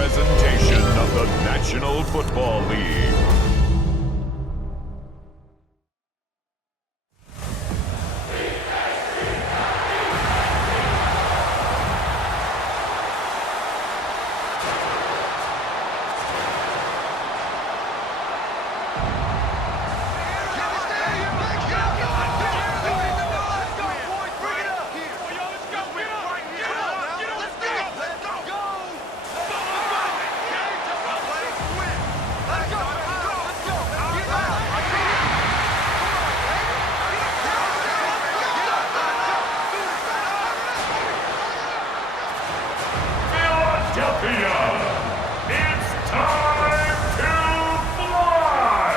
presentation of the National Football League. It's time to fly!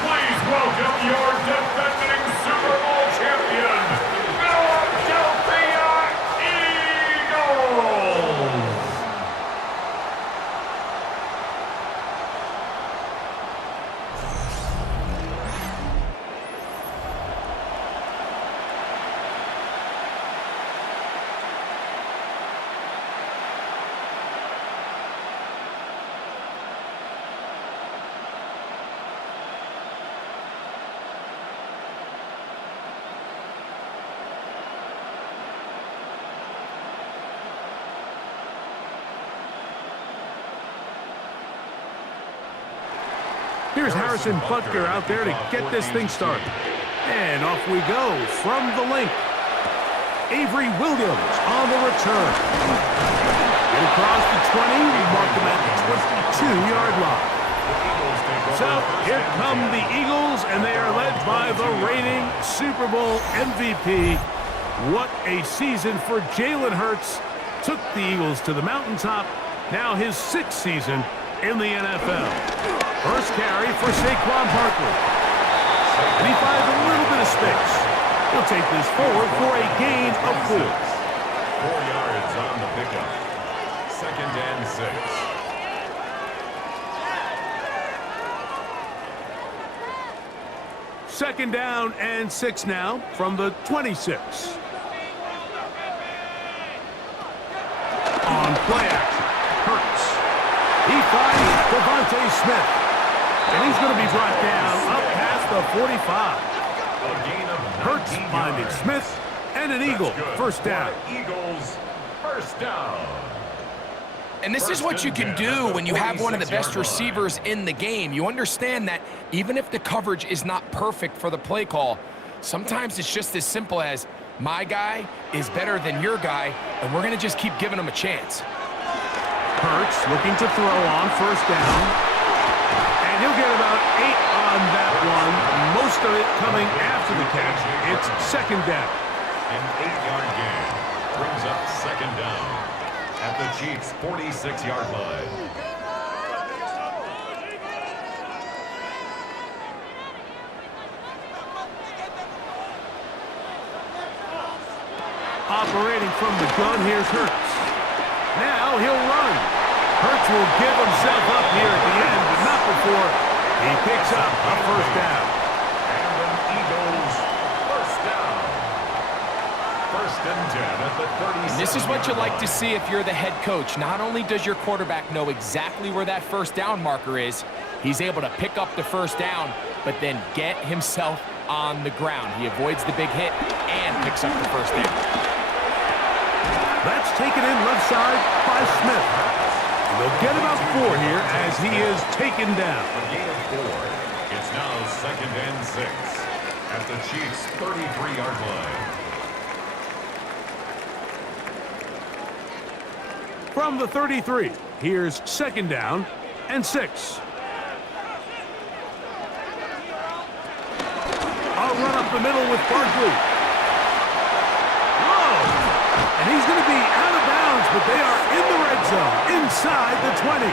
Please welcome your defending Super Bowl champion, Philadelphia Eagles! Here's Harrison Butker out there to get this thing started. And off we go from the link. Avery Williams on the return. Get across the 20. We mark them at the 22-yard line. So here come the Eagles, and they are led by the reigning Super Bowl MVP. What a season for Jalen Hurts. Took the Eagles to the mountaintop. Now his 6th season in the NFL. First carry for Saquon Barkley. And he finds a little bit of space. He'll take this forward for a gain of 4. 4 yards on the pickup. 2nd and 6. 2nd down and 6 now from the 26. On play action, Hurts. He finds Devontae Smith. And he's going to be brought down up past the 45. Hurts finding Smith, and an Eagle. First down. Eagles, first down. And this is what you can do when you have one of the best receivers in the game. You understand that even if the coverage is not perfect for the play call, sometimes it's just as simple as, my guy is better than your guy, and we're going to just keep giving him a chance. Hurts looking to throw on first down. And he'll get about 8 on that one. Most of it coming after the catch. It's 2nd down. An 8-yard gain brings up 2nd down at the Chiefs' 46-yard line. Operating from the gun, here's Hurts. Now he'll run. Hurts will give himself up here at the end, but not before he picks up a first down. And an Eagles first down. 1st and 10 at the 37. This is what you like to see if you're the head coach. Not only does your quarterback know exactly where that first down marker is, he's able to pick up the first down, but then get himself on the ground. He avoids the big hit and picks up the first down. That's taken in left side by Smith. They'll get about 4 here as he is taken down. A gain of 4. It's now 2nd and 6 at the Chiefs' 33-yard line. From the 33, here's 2nd down and 6. I'll run up the middle with Barkley. Whoa! And he's going to be out of bounds, but they are in the red zone, inside the 20.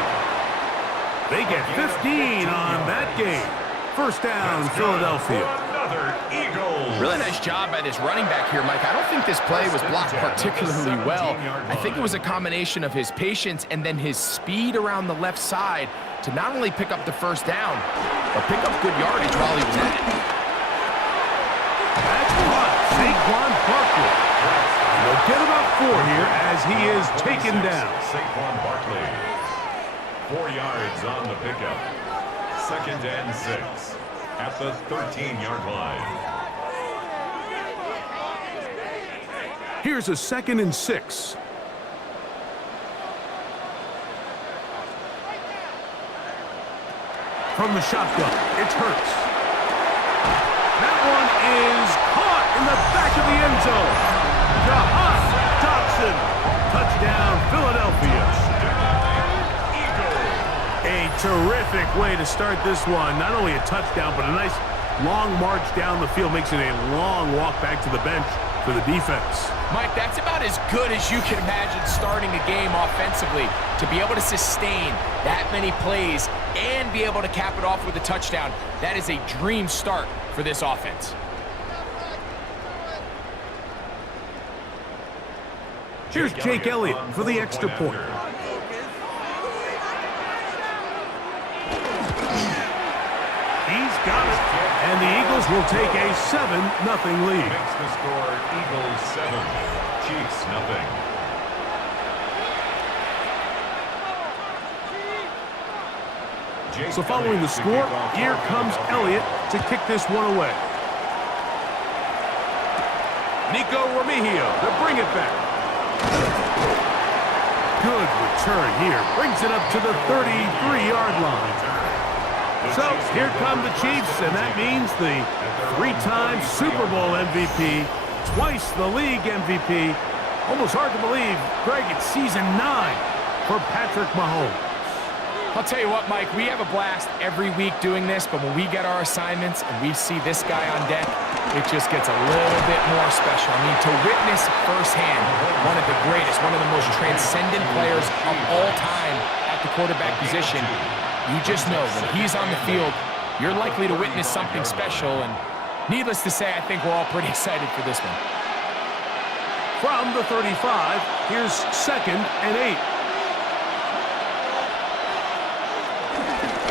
They get 15 on that game. First down, Philadelphia. Another Eagle. Really nice job by this running back here, Mike. I don't think this play was blocked particularly well. I think it was a combination of his patience and then his speed around the left side to not only pick up the first down, but pick up good yardage while he was at it. That's Saquon Barkley. They'll get about 4 here as he is taken down. Saquon Barkley. 4 yards on the pickup. 2nd and 6 at the 13-yard line. Here's a 2nd and 6. From the shotgun, it's Hurts. That one is caught in the back of the end zone. Jahan Dotson. Touchdown, Philadelphia. A terrific way to start this one. Not only a touchdown, but a nice long march down the field. Makes it a long walk back to the bench for the defense. Mike, that's about as good as you can imagine starting a game offensively. To be able to sustain that many plays and be able to cap it off with a touchdown, that is a dream start for this offense. Here's Jake Elliott for the extra point. He's got it. And the Eagles will take a 7-0 lead. Makes the score Eagles 7, Chiefs 0. So following the score, here comes Elliott to kick this one away. Nico Remigio to bring it back. Good return here. Brings it up to the 33-yard line. So here come the Chiefs, and that means the 3-time Super Bowl MVP, twice the league MVP. Almost hard to believe, Greg, it's season 9 for Patrick Mahomes. I'll tell you what, Mike, we have a blast every week doing this, but when we get our assignments and we see this guy on deck, it just gets a little bit more special. I mean, to witness firsthand one of the greatest, one of the most transcendent players of all time at the quarterback position, you just know when he's on the field, you're likely to witness something special, and needless to say, I think we're all pretty excited for this one. From the 35, here's 2nd and 8.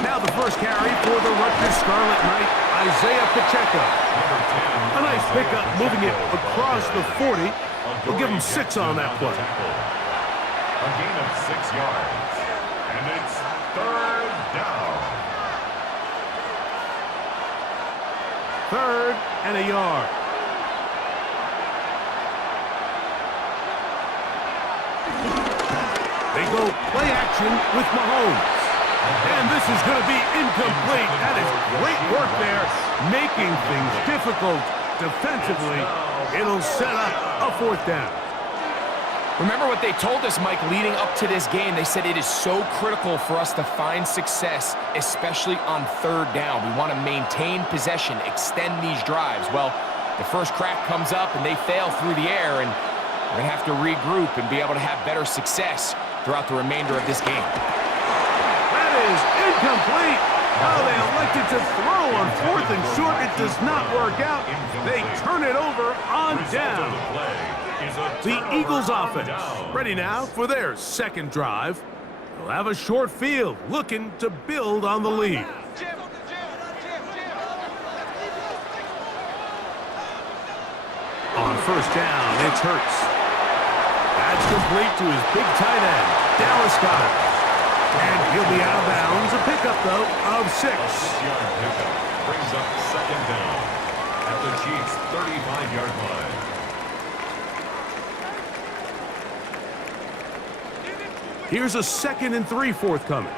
Now the first carry for the Rutgers Scarlet Knight, Isaiah Pacheco. A nice pickup, moving it across the 40. We'll give him 6 on that play. A gain of 6 yards. And it's 3rd down. 3rd and a yard. They go play action with Mahomes. And this is going to be incomplete. That is great work there, making things difficult defensively. It'll set up a 4th down. Remember what they told us, Mike, leading up to this game. They said it is so critical for us to find success, especially on 3rd down. We want to maintain possession, extend these drives. Well, the first crack comes up and they fail through the air, and we're going to have to regroup and be able to have better success throughout the remainder of this game. That is incomplete. Oh, they elected to throw on 4th and short. It does not work out. They turn it over on down. The Eagles offense ready now for their 2nd drive. They'll have a short field looking to build on the lead. On 1st down, it's Hurts. That's complete to his big tight end, Dallas Goedert. And he'll be out of bounds. A pickup, though, of 6. 6-yard pickup brings up 2nd down at the Chiefs' 35-yard line. Here's a 2nd and 3 forthcoming.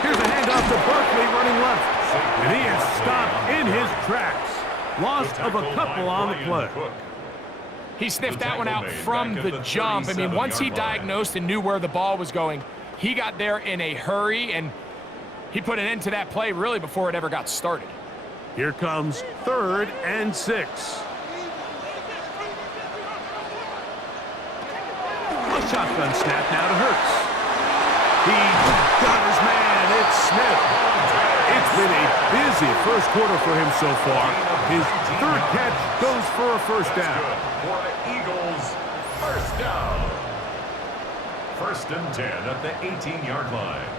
Here's a handoff to Barkley running left. And he is stopped in his tracks. Loss of a couple on the play. He sniffed that one out from the jump. I mean, once he diagnosed and knew where the ball was going, he got there in a hurry, and he put an end to that play really before it ever got started. Here comes 3rd and 6. A shotgun snap now to Hurts. He got his man. It's Smith. It's been a busy first quarter for him so far. His 3rd catch goes for a 1st down. For the Eagles, 1st down. 1st and 10 at the 18-yard line.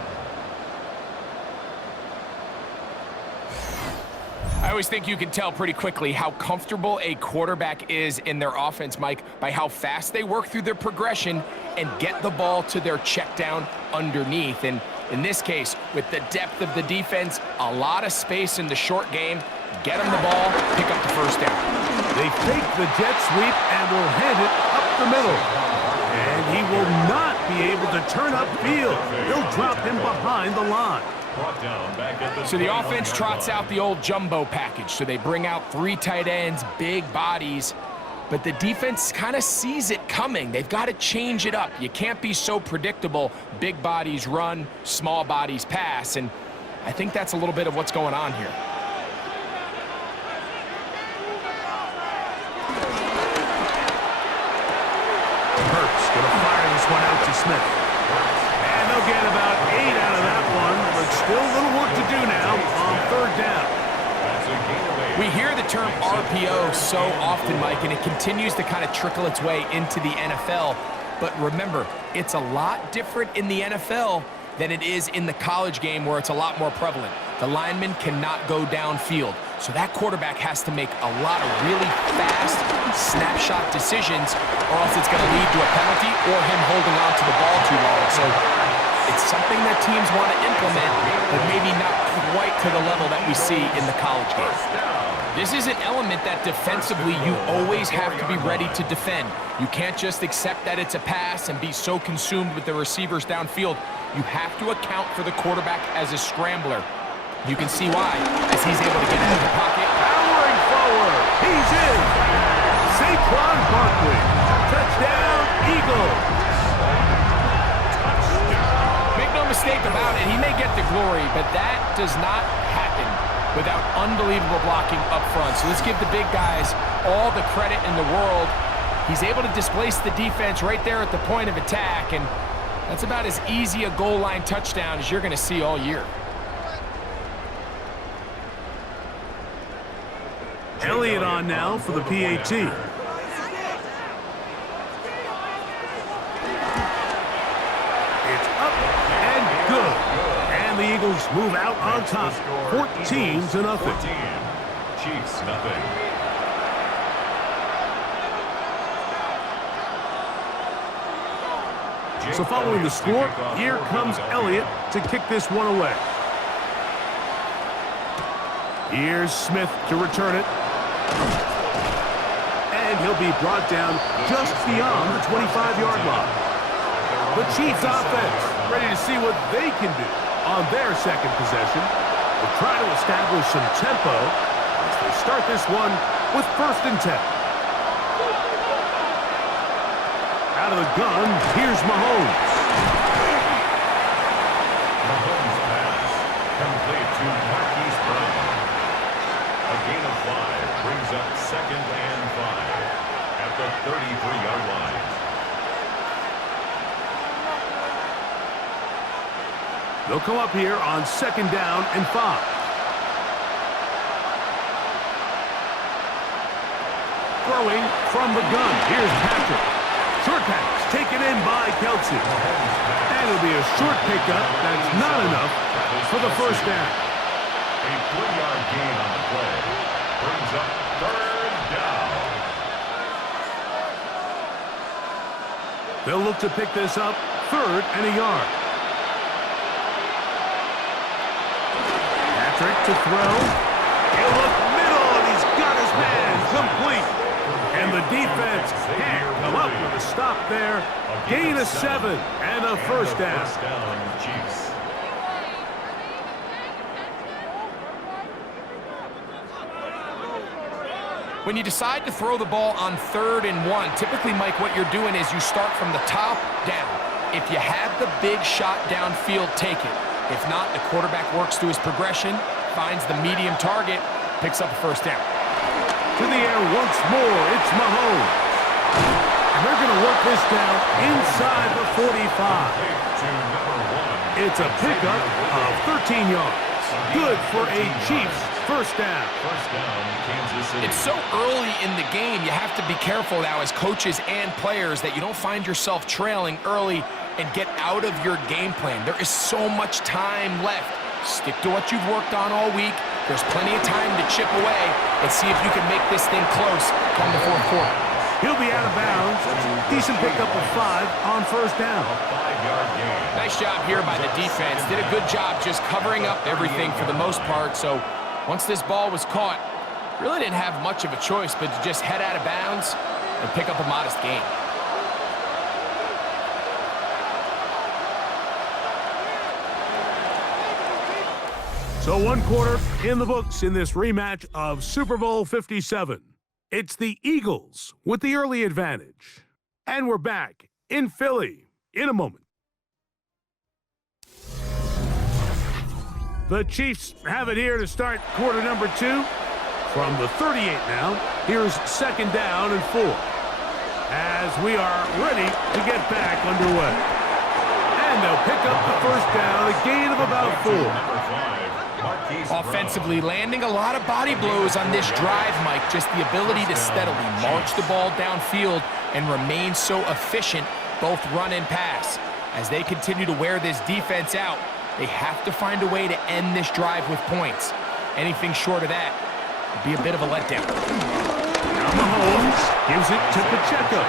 always think you can tell pretty quickly how comfortable a quarterback is in their offense, Mike, by how fast they work through their progression and get the ball to their check down underneath. And in this case, with the depth of the defense, a lot of space in the short game, get them the ball, pick up the first down. They fake the jet sweep and will hand it up the middle. And he will not be able to turn upfield. They'll drop him behind the line. So the offense trots out the old jumbo package. So they bring out 3 tight ends, big bodies, but the defense kind of sees it coming. They've got to change it up. You can't be so predictable. Big bodies run, small bodies pass, and I think that's a little bit of what's going on here. Hurts going to fire this one out to Smith. And they'll get about 8 out of that one, but still a little work to do now on 3rd down. We hear the term RPO so often, Mike, and it continues to kind of trickle its way into the NFL. But remember, it's a lot different in the NFL than it is in the college game where it's a lot more prevalent. The lineman cannot go downfield, so that quarterback has to make a lot of really fast snapshot decisions, or else it's going to lead to a penalty or him holding on to the ball too long. So it's something that teams want to implement, but maybe not quite to the level that we see in the college game. This is an element that defensively you always have to be ready to defend. You can't just accept that it's a pass and be so consumed with the receivers downfield. You have to account for the quarterback as a scrambler. You can see why, as he's able to get out of the pocket. Powering forward, he's in. Saquon Barkley, touchdown Eagles. Make no mistake about it, he may get the glory, but that does not happen without unbelievable blocking up front. So let's give the big guys all the credit in the world. He's able to displace the defense right there at the point of attack, and that's about as easy a goal line touchdown as you're going to see all year. Elliott on now for the PAT. It's up and good. And the Eagles move out on top, 14-0. Chiefs, nothing. So following the score, here comes Elliott to kick this one away. Here's Smith to return it. And he'll be brought down just beyond the 25-yard line. The Chiefs offense ready to see what they can do on their second possession. They'll try to establish some tempo as they start this one with 1st and 10. Out of the gun, here's Mahomes. Mahomes pass, complete to Marquise Brown. A gain of 5 brings up 2nd and 5 at the 33-yard line. They'll come up here on 2nd down and 5. Throwing from the gun. Here's Patrick. Short pass taken in by Kelsey. And it'll be a short pickup. That's not enough for the 1st down. A 3-yard gain on the play brings up 3rd down. They'll look to pick this up 3rd and a yard. Patrick to throw. He'll look middle, and he's got his man complete. And the defense can't come up with a stop there. Gain of 7 and a 1st down. First down, Chiefs. When you decide to throw the ball on 3rd and 1, typically, Mike, what you're doing is you start from the top down. If you have the big shot downfield, take it. If not, the quarterback works through his progression, finds the medium target, picks up a 1st down. To the air once more, it's Mahomes. And they're going to work this down inside the 45. It's a pickup of 13 yards. Good for a Chiefs 1st down. First down, Kansas City. It's so early in the game, you have to be careful now as coaches and players that you don't find yourself trailing early and get out of your game plan. There is so much time left. Stick to what you've worked on all week. There's plenty of time to chip away and see if you can make this thing close come the fourth quarter. He'll be out of bounds. Decent pickup of 5 on first down. Nice job here by the defense. Did a good job just covering up everything for the most part. So once this ball was caught, really didn't have much of a choice but to just head out of bounds and pick up a modest gain. So 1 quarter in the books in this rematch of Super Bowl 57. It's the Eagles with the early advantage. And we're back in Philly in a moment. The Chiefs have it here to start quarter number 2. From the 38 now, here's 2nd down and 4. As we are ready to get back underway. And they'll pick up the first down, a gain of about 4. Offensively, landing a lot of body blows on this drive, Mike. Just the ability to steadily march the ball downfield and remain so efficient, both run and pass. As they continue to wear this defense out, they have to find a way to end this drive with points. Anything short of that would be a bit of a letdown. Now Mahomes gives it to Pacheco.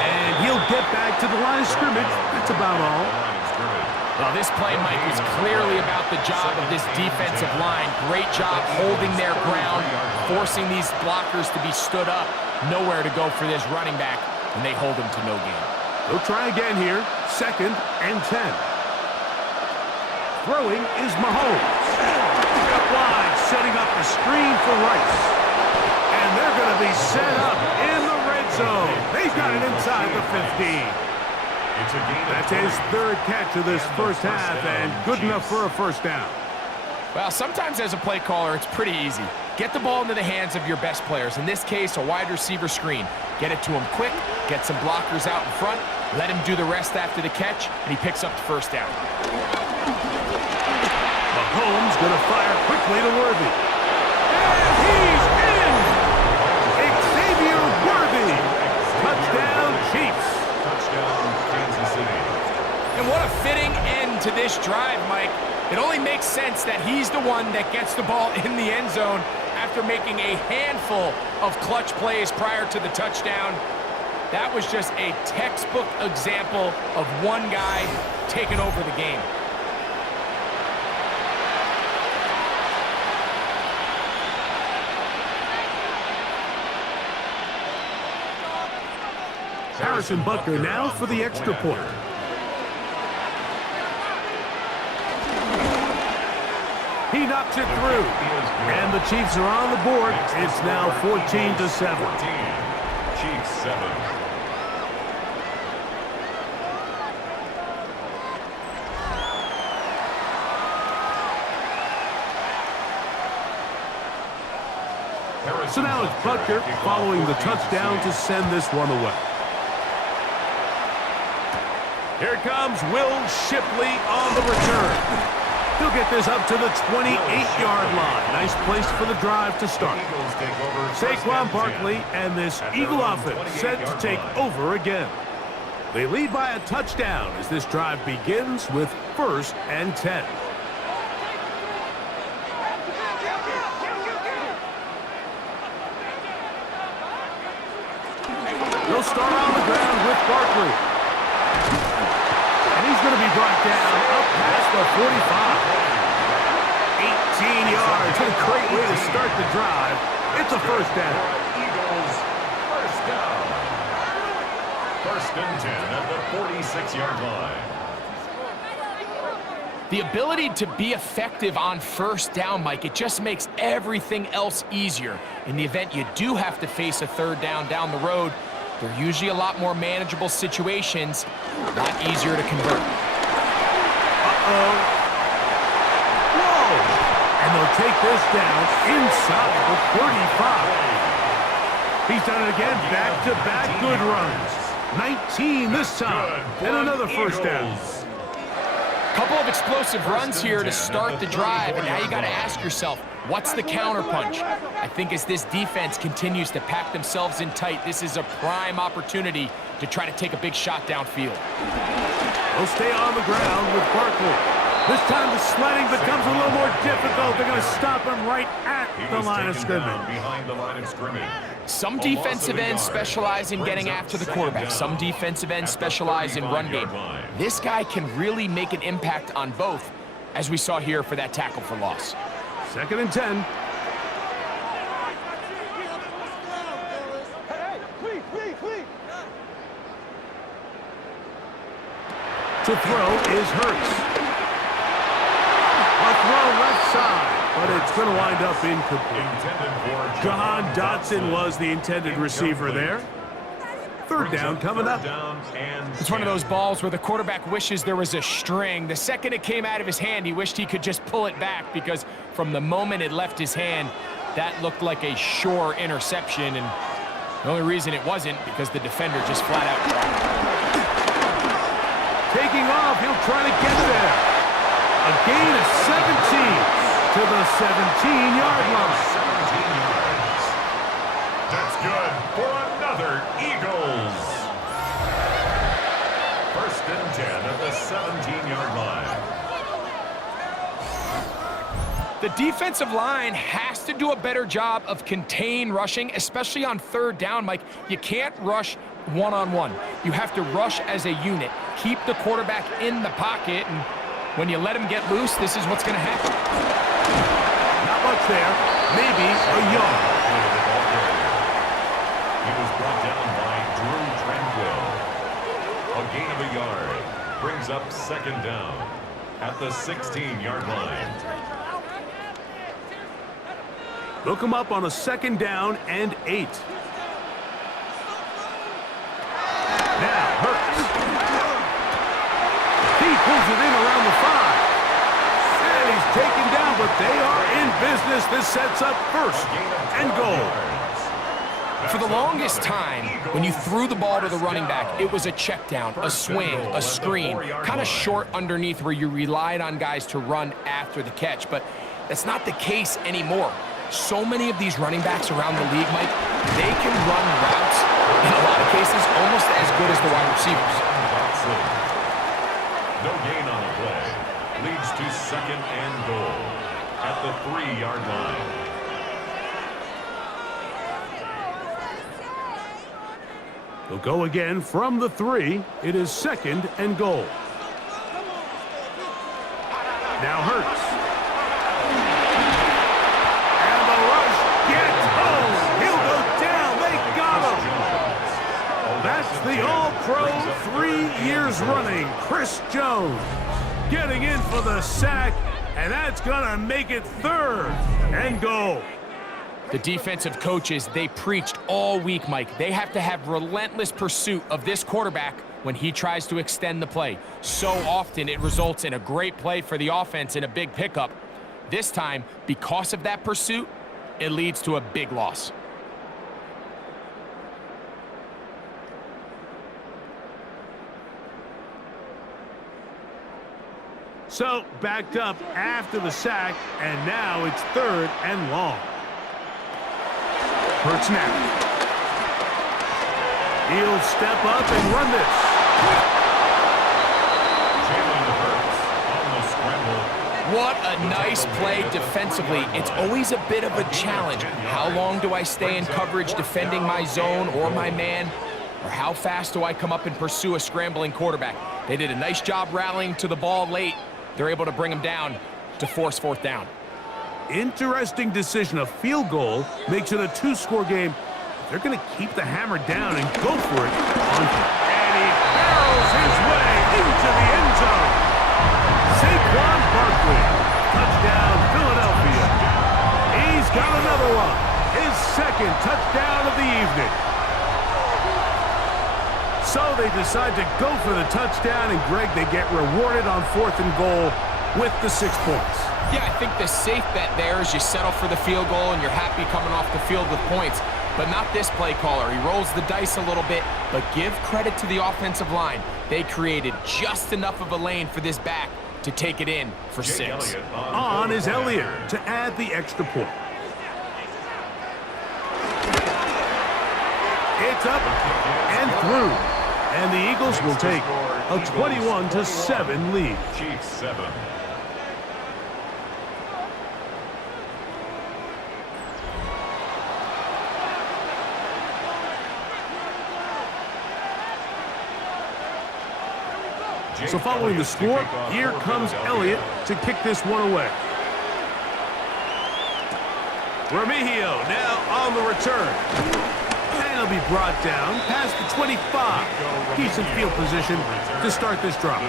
And he'll get back to the line of scrimmage. That's about all. Well, this play, Mike, was clearly about the job of this defensive line. Great job holding their ground, forcing these blockers to be stood up. Nowhere to go for this running back, and they hold him to no gain. They'll try again here. 2nd and 10. Throwing is Mahomes. Up wide, setting up the screen for Rice. And they're going to be set up in the red zone. They've got it inside the 15. That's his 3rd catch of this first half, and good enough for a first down. Well, sometimes as a play caller, it's pretty easy. Get the ball into the hands of your best players. In this case, a wide receiver screen. Get it to him quick, get some blockers out in front, let him do the rest after the catch, and he picks up the first down. Mahomes going to fire quickly to Worthy. And he's in! Xavier Worthy! Touchdown, Chiefs! And what a fitting end to this drive, Mike. It only makes sense that he's the one that gets the ball in the end zone after making a handful of clutch plays prior to the touchdown. That was just a textbook example of one guy taking over the game. Harrison Butker now for the extra point. He knocks it through. And the Chiefs are on the board. It's now 14-7. Chiefs 7. So now it's Butker following the touchdown to send this one away. Here comes Will Shipley on the return. He'll get this up to the 28-yard line. Nice place for the drive to start. Saquon Barkley and this Eagle offense set to take over again. They lead by a touchdown as this drive begins with 1st and 10. They'll start on the ground with Barkley. And he's going to be brought down up past the 45. 18 yards. What a great way to start the drive. It's a first down. Eagles, first down. 1st and 10 at the 46-yard line. The ability to be effective on first down, Mike, it just makes everything else easier. In the event you do have to face a 3rd down the road, they're usually a lot more manageable situations, a lot easier to convert. Uh-oh. Whoa! And they'll take this down inside the 35. He's done it again, back-to-back good runs. 19 this time, and another first down. Couple of explosive runs here to start the drive, and now you got to ask yourself, what's the counterpunch? I think as this defense continues to pack themselves in tight, this is a prime opportunity to try to take a big shot downfield. They'll stay on the ground with Barkley. This time the sledding becomes a little more difficult No, they're going to stop him right at the line of scrimmage. Behind the line of scrimmage. Some defensive ends specialize in getting after the quarterback. Some defensive ends specialize in run game. This guy can really make an impact on both, as we saw here for that tackle for loss. 2nd and 10. To throw is Hurts. A throw left side, but it's going to wind up incomplete. Jahan Dotson was the intended receiver there. 3rd down coming up. It's one of those balls where the quarterback wishes there was a string. The second it came out of his hand, he wished he could just pull it back, because from the moment it left his hand, that looked like a sure interception, and the only reason it wasn't because the defender just flat out dropped it. Taking off, he'll try to get there. A gain of 17 to the 17-yard line. 17 yards. That's good for another Eagles. 1st and 10 at the 17-yard line. The defensive line has to do a better job of contain rushing, especially on 3rd down, Mike. You can't rush one-on-one. You have to rush as a unit. Keep the quarterback in the pocket, and when you let him get loose, this is what's going to happen. Not much there. Maybe a yard. He was brought down by Drew Tranquill. A gain of a yard brings up 2nd down at the 16-yard line. Look him up on a 2nd down and 8. Now Hurts. He pulls it in around the 5. And he's taken down, but they are in business. This sets up 1st and goal. For the longest time, when you threw the ball to the running back, it was a check down, a swing, a screen, kind of short underneath where you relied on guys to run after the catch. But that's not the case anymore. So many of these running backs around the league, Mike, they can run routes, in a lot of cases, almost as good as the wide receivers. No gain on the play. Leads to 2nd and goal at the 3-yard line. They'll go again from the 3. It is 2nd and goal. Now Hurts. And the rush gets home. He'll go down. They got him. That's the All-Pro 3 years running, Chris Jones, getting in for the sack, and that's going to make it 3rd and goal. The defensive coaches, they preached all week, Mike. They have to have relentless pursuit of this quarterback when he tries to extend the play. So often it results in a great play for the offense and a big pickup. This time, because of that pursuit, it leads to a big loss. So, backed up after the sack, and now it's 3rd and long. Hurts now. He'll step up and run this. What a nice play defensively. It's always a bit of a challenge. How long do I stay in coverage defending my zone or my man? Or how fast do I come up and pursue a scrambling quarterback? They did a nice job rallying to the ball late. They're able to bring him down to force 4th down. Interesting decision. A field goal makes it a 2-score game. They're going to keep the hammer down and go for it. And he barrels his way into the end zone. Saquon Barkley. Touchdown, Philadelphia. He's got another one. His 2nd touchdown of the evening. So they decide to go for the touchdown, and Greg, they get rewarded on 4th and goal with the 6 points. Yeah, I think the safe bet there is you settle for the field goal and you're happy coming off the field with points. But not this play caller. He rolls the dice a little bit, but give credit to the offensive line. They created just enough of a lane for this back to take it in for 6. On is Elliott to add the extra point. It's up and through. And the Eagles will take a 21-7 lead. Chiefs 7. So following the score, here comes Elliott to kick this one away. Remigio now on the return. And he'll be brought down past the 25. Decent field position to start this drive.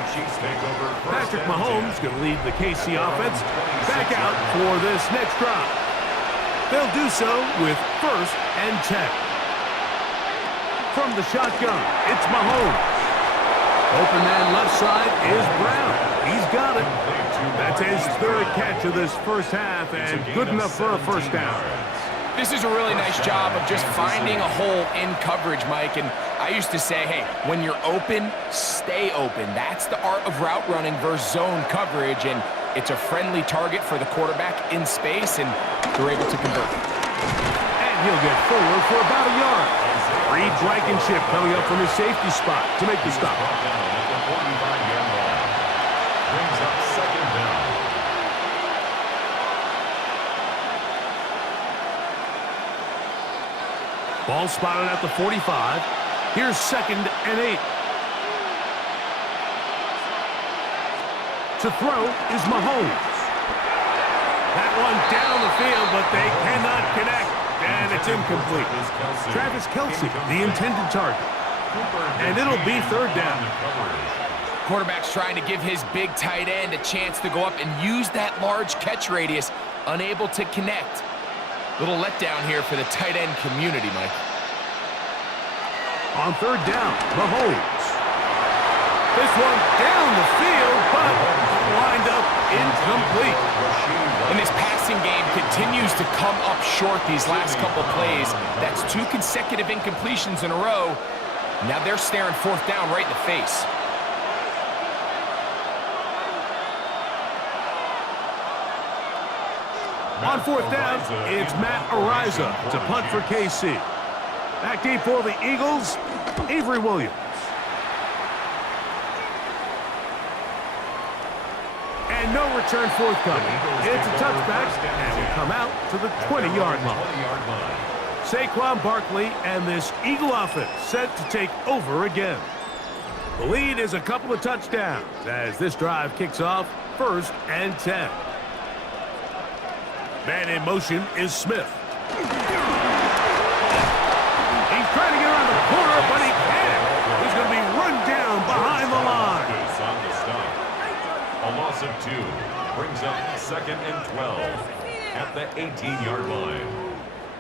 Patrick Mahomes going to lead the KC offense back out for this next drive. They'll do so with 1st and 10. From the shotgun, it's Mahomes. Open man left side is Brown. He's got it. That's his 3rd catch of this first half, and good enough for a first down. This is a really nice job of just finding a hole in coverage, Mike. And I used to say, hey, when you're open, stay open. That's the art of route running versus zone coverage, and it's a friendly target for the quarterback in space, and they're able to convert. And he'll get forward for about a yard. Reed Blankenship coming up from his safety spot to make the stop. Brings up 2nd down. Ball spotted at the 45. Here's 2nd and 8. To throw is Mahomes. That one down the field, but they cannot connect. And it's incomplete. Travis Kelce, the intended target. And it'll be 3rd down. Quarterback's trying to give his big tight end a chance to go up and use that large catch radius, unable to connect. Little letdown here for the tight end community, Mike. On 3rd down, Mahomes. This one down the field, but wind up incomplete. And this passing game continues to come up short these last couple plays. That's 2 consecutive incompletions in a row. Now they're staring 4th down right in the face. On 4th down, it's Matt Ariza to punt for KC. Back deep for the Eagles, Avery Williams. And no return forthcoming. It's a touchback, and we come out to the 20-yard line. Saquon Barkley and this Eagle offense set to take over again. The lead is a couple of touchdowns as this drive kicks off 1st and 10. Man in motion is Smith. He's trying to get around the corner, but he can't. He's going to be run down behind the line. A loss of 2 brings up 2nd and 12 at the 18-yard line.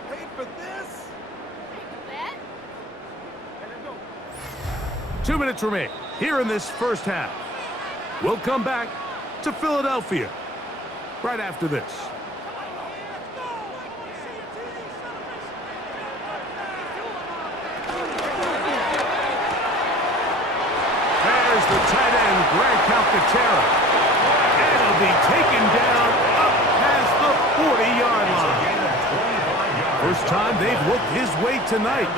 Paid for this? 2 minutes remain here in this first half. We'll come back to Philadelphia right after this. There's the tight end, Greg Calcaterra. And he'll be taken down up past the 40-yard line. First time they've looked his way tonight.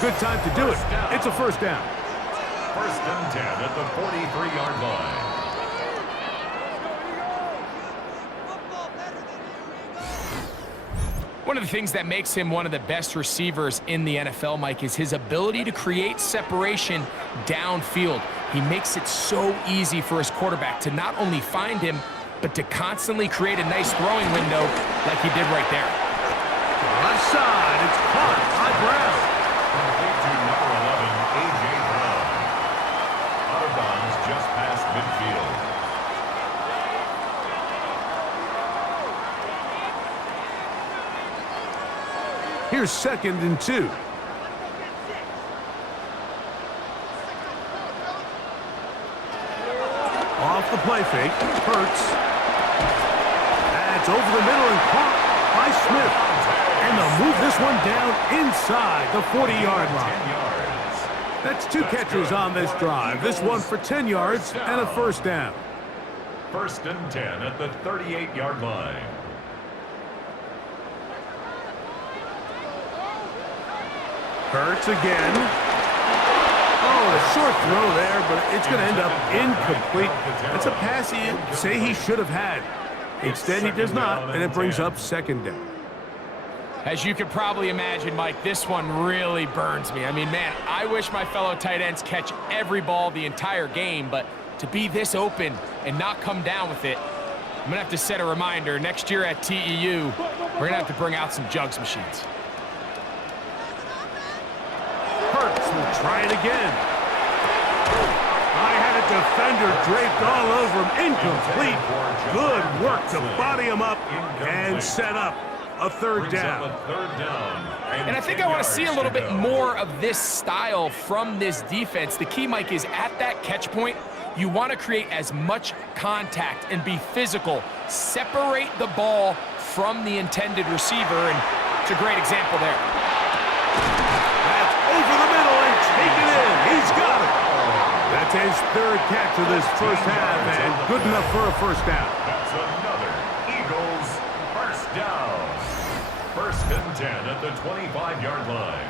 Good time to do it. It's a first down. 1st and 10 at the 43-yard line. One of the things that makes him one of the best receivers in the NFL, Mike, is his ability to create separation downfield. He makes it so easy for his quarterback to not only find him, but to constantly create a nice throwing window like he did right there. Left side, it's caught by Brown. Complete to number 11, A.J. Brown. Out of bounds just past midfield. Here's 2nd and 2. Off the play fake, Hurts. That's over the middle and caught by Smith. And they'll move this one down inside the 40-yard line. That's 2 catches on this drive. This one for 10 yards and a first down. 1st and 10 at the 38-yard line. Hurts again. Oh, a short throw there, but it's going to end up incomplete. It's a pass he'd say he should have had. Instead, he does not, and it brings up 2nd down. As you could probably imagine, Mike, this one really burns me. I mean, man, I wish my fellow tight ends catch every ball the entire game, but to be this open and not come down with it, I'm going to have to set a reminder. Next year at TEU, we're going to have to bring out some jugs machines. Hurts will try it again. I had a defender draped all over him. Incomplete. Good work to body him up and set up a third down. And I think I want to see a little bit more of this style from this defense. The key, Mike, is at that catch point, you want to create as much contact and be physical. Separate the ball from the intended receiver, and it's a great example there. That's over the middle and taken in. He's got it. That's his third catch of this first half, and good enough for a first down. That's another Eagles first down. First and 10 at the 25-yard line.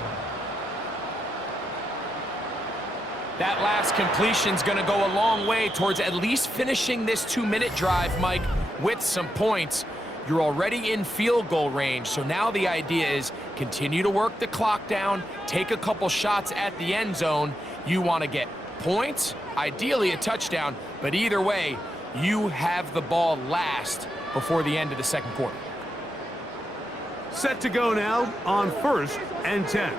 That last completion's going to go a long way towards at least finishing this 2-minute drive, Mike, with some points. You're already in field goal range, so now the idea is continue to work the clock down, take a couple shots at the end zone. You want to get points, ideally a touchdown, but either way, you have the ball last before the end of the second quarter. Set to go now on first and 10.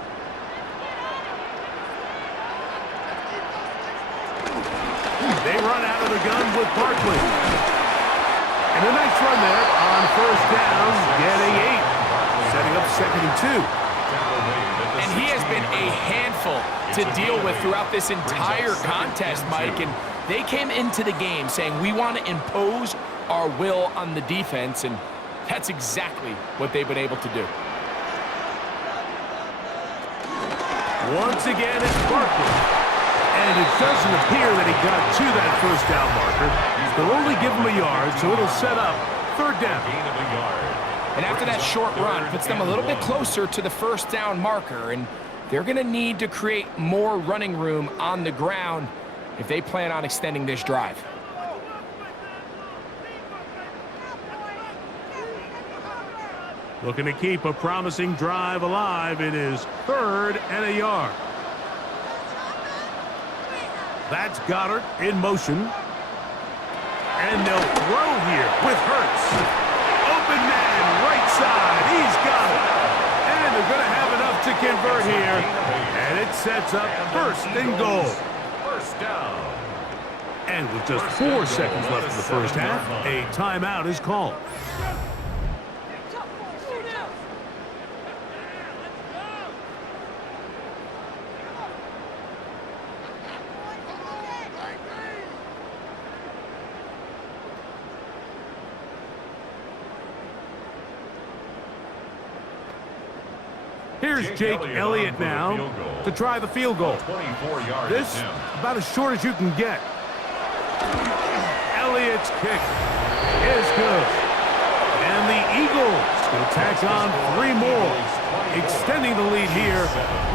They run out of the gun with Barkley. And a nice run there on first down, getting 8. Setting up second and 2. And he has been a handful to deal with throughout this entire contest, Mike. And they came into the game saying, we want to impose our will on the defense, and that's exactly what they've been able to do. Once again, it's Barkley. And it doesn't appear that he got to that first down marker. They'll only give him a yard, so it'll set up third down. And after that short run, puts them a little bit closer to the first down marker, and they're going to need to create more running room on the ground if they plan on extending this drive. Looking to keep a promising drive alive. It is third and a yard. That's Goddard in motion. And they'll throw here with Hurts. Open man, right side. He's got it. And they're going to have enough to convert here. And it sets up first and goal. First down. And with just 4 seconds left in the first half, a timeout is called. Here's Jake Elliott now to try the field goal. 24-yard This about as short as you can get. Elliott's kick is good. And the Eagles will tack on 3 more, extending the lead here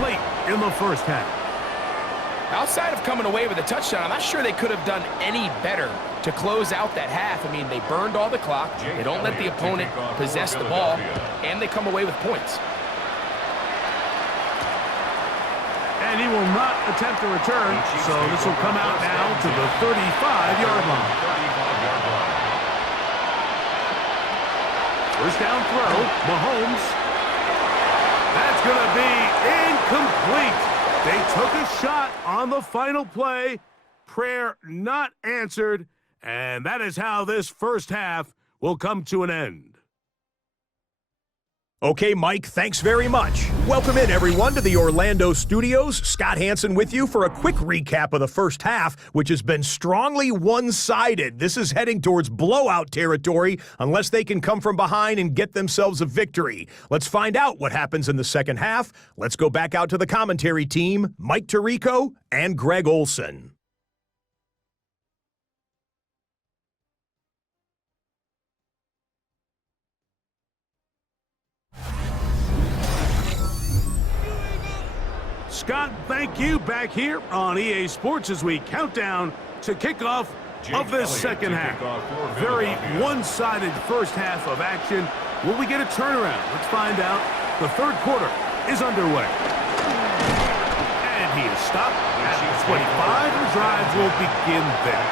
late in the first half. Outside of coming away with a touchdown, I'm not sure they could have done any better to close out that half. I mean, they burned all the clock, they don't let the opponent possess the ball, and they come away with points. And he will not attempt to return, so this will come out now to the 35-yard line. First down throw, Mahomes. That's going to be incomplete. They took a shot on the final play. Prayer not answered, and that is how this first half will come to an end. Okay, Mike, thanks very much. Welcome in, everyone, to the Orlando studios. Scott Hansen with you for a quick recap of the first half, which has been strongly one-sided. This is heading towards blowout territory unless they can come from behind and get themselves a victory. Let's find out what happens in the second half. Let's go back out to the commentary team, Mike Tirico and Greg Olson. Scott, thank you. Back here on EA Sports as we count down to kickoff of this second half. Very one-sided first half of action. Will we get a turnaround? Let's find out The third quarter is underway. And he is stopped at the 25. The drive will begin there.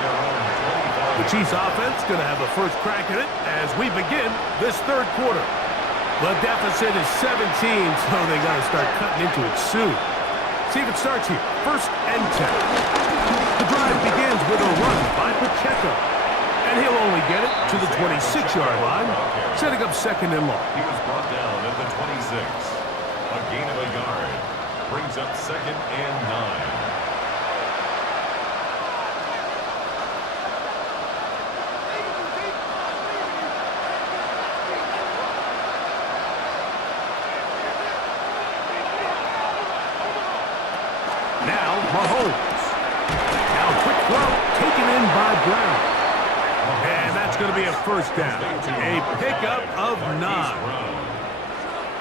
The Chiefs offense going to have a first crack at it as we begin this third quarter. The deficit is 17, so they got to start cutting into it soon. See if it starts here. First and 10. The drive begins with a run by Pacheco. And he'll only get it to the 26-yard line, setting up second and long. He was brought down at the 26. A gain of a yard brings up second and 9. Now, Mahomes. Now, quick throw taken in by Brown. And that's going to be a first down. A pickup of 9.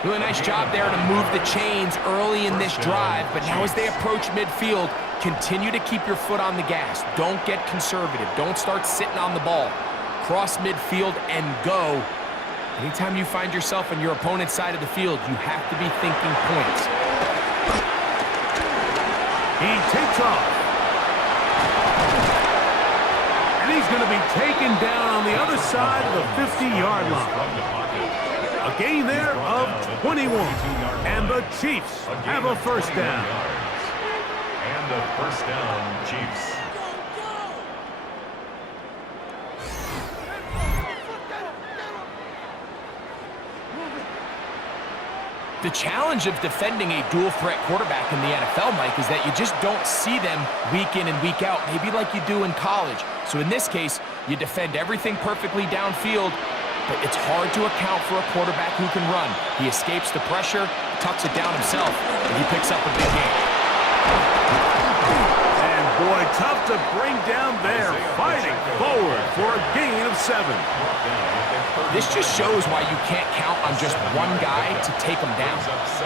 Really nice job there to move the chains early in this drive, but now as they approach midfield, continue to keep your foot on the gas. Don't get conservative. Don't start sitting on the ball. Cross midfield and go. Anytime you find yourself on your opponent's side of the field, you have to be thinking points. He takes off. And he's going to be taken down on the other side of the 50-yard line. A gain there of 21. And the Chiefs have a first down. And the first down, Chiefs. The challenge of defending a dual-threat quarterback in the NFL, Mike, is that you just don't see them week in and week out, maybe like you do in college. So in this case, you defend everything perfectly downfield, but it's hard to account for a quarterback who can run. He escapes the pressure, tucks it down himself, and he picks up a big game. And boy, tough to bring down there, fighting forward for a gain of 7. This just shows why you can't count on just one guy to take him down.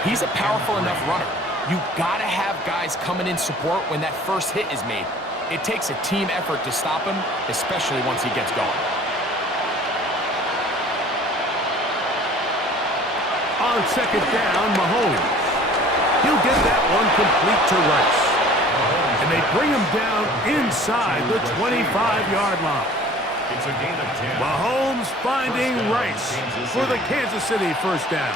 He's a powerful enough runner. You gotta have guys coming in support when that first hit is made. It takes a team effort to stop him, especially once he gets going. On second down, Mahomes. He'll get that one complete to Rice. And they bring him down inside the 25-yard line. It's a gain of 10. Mahomes finding Rice for the Kansas City first down.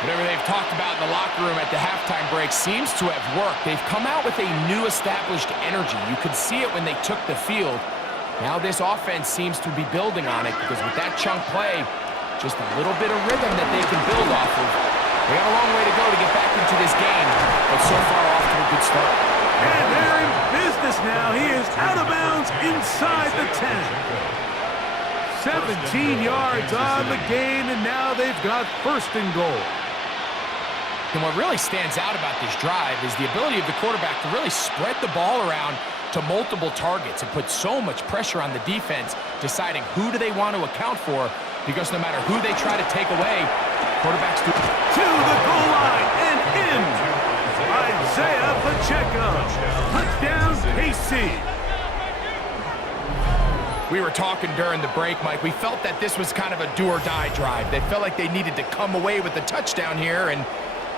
Whatever they've talked about in the locker room at the halftime break seems to have worked. They've come out with a new established energy. You could see it when they took the field. Now this offense seems to be building on it because with that chunk play, just a little bit of rhythm that they can build off of. They got a long way to go to get back into this game, but so far off to a good start. And they're in business now. He is out of bounds inside the 10. 17 yards on the gain, and now they've got first and goal. And what really stands out about this drive is the ability of the quarterback to really spread the ball around to multiple targets and put so much pressure on the defense, deciding who do they want to account for, because no matter who they try to take away, quarterbacks do. To the goal line and in. Isaiah Pacheco. Touchdown, KC. We were talking during the break, Mike. We felt that this was kind of a do-or-die drive. They felt like they needed to come away with the touchdown here, and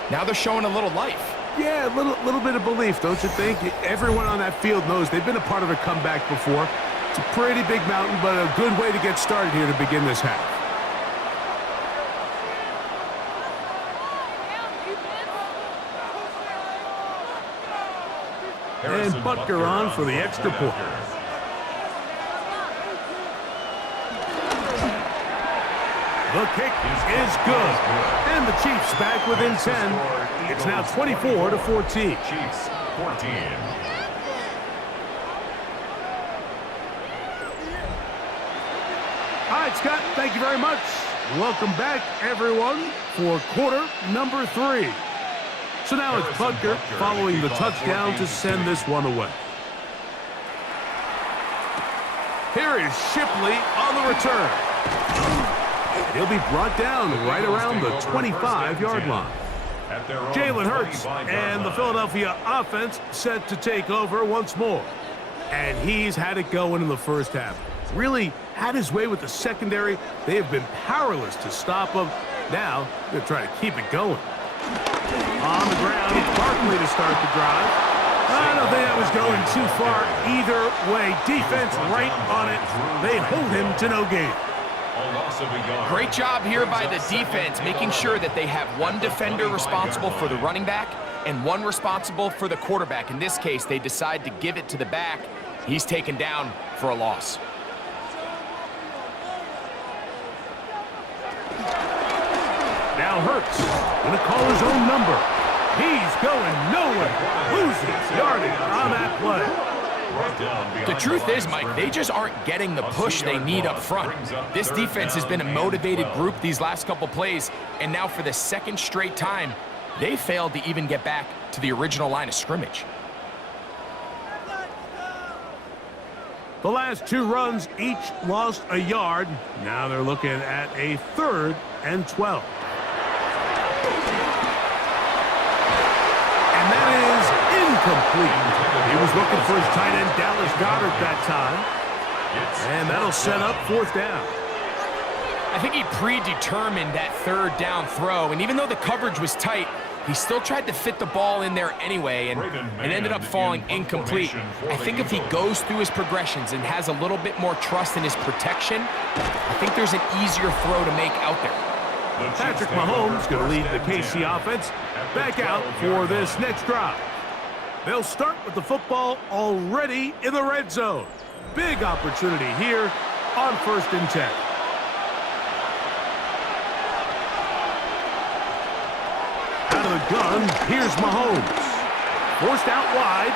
now they're showing a little life. Yeah, a little bit of belief, don't you think? Everyone on that field knows they've been a part of a comeback before. It's a pretty big mountain, but a good way to get started here to begin this half. And Butker on for the extra point. The kick is good. And the Chiefs back within 10. It's now 24-14. Chiefs 14. All right, Scott, thank you very much. Welcome back, everyone, for quarter number 3. So now it's Butker following the touchdown to send this one away. Here is Shipley on the return. He'll be brought down right around the 25-yard line. Jalen Hurts and the Philadelphia offense set to take over once more. And he's had it going in the first half. Really had his way with the secondary. They have been powerless to stop him. Now, they're trying to keep it going. On the ground, it's Barkley to start the drive. I don't think that was going too far either way. Defense right on it. They hold him to no gain. Great job here by the defense, making sure that they have one defender responsible for the running back and one responsible for the quarterback. In this case, they decide to give it to the back. He's taken down for a loss. Now Hurts going to call his own number. He's going nowhere. Loses yardage on that play. The truth is, Mike, they just aren't getting the push they need up front. This defense has been a motivated group these last couple plays, and now for the second straight time, they failed to even get back to the original line of scrimmage. The last two runs each lost a yard. Now they're looking at a 3rd and 12. And that is incomplete. He was looking for his tight end, Dallas Goedert, that time. And that'll set up 4th down. I think he predetermined that 3rd down throw, and even though the coverage was tight, he still tried to fit the ball in there anyway, and it ended up falling incomplete. I think if he goes through his progressions and has a little bit more trust in his protection, I think there's an easier throw to make out there. Patrick Mahomes going to lead the KC offense back out for this next drive. They'll start with the football already in the red zone. Big opportunity here on 1st and 10. Out of the gun, here's Mahomes. Forced out wide.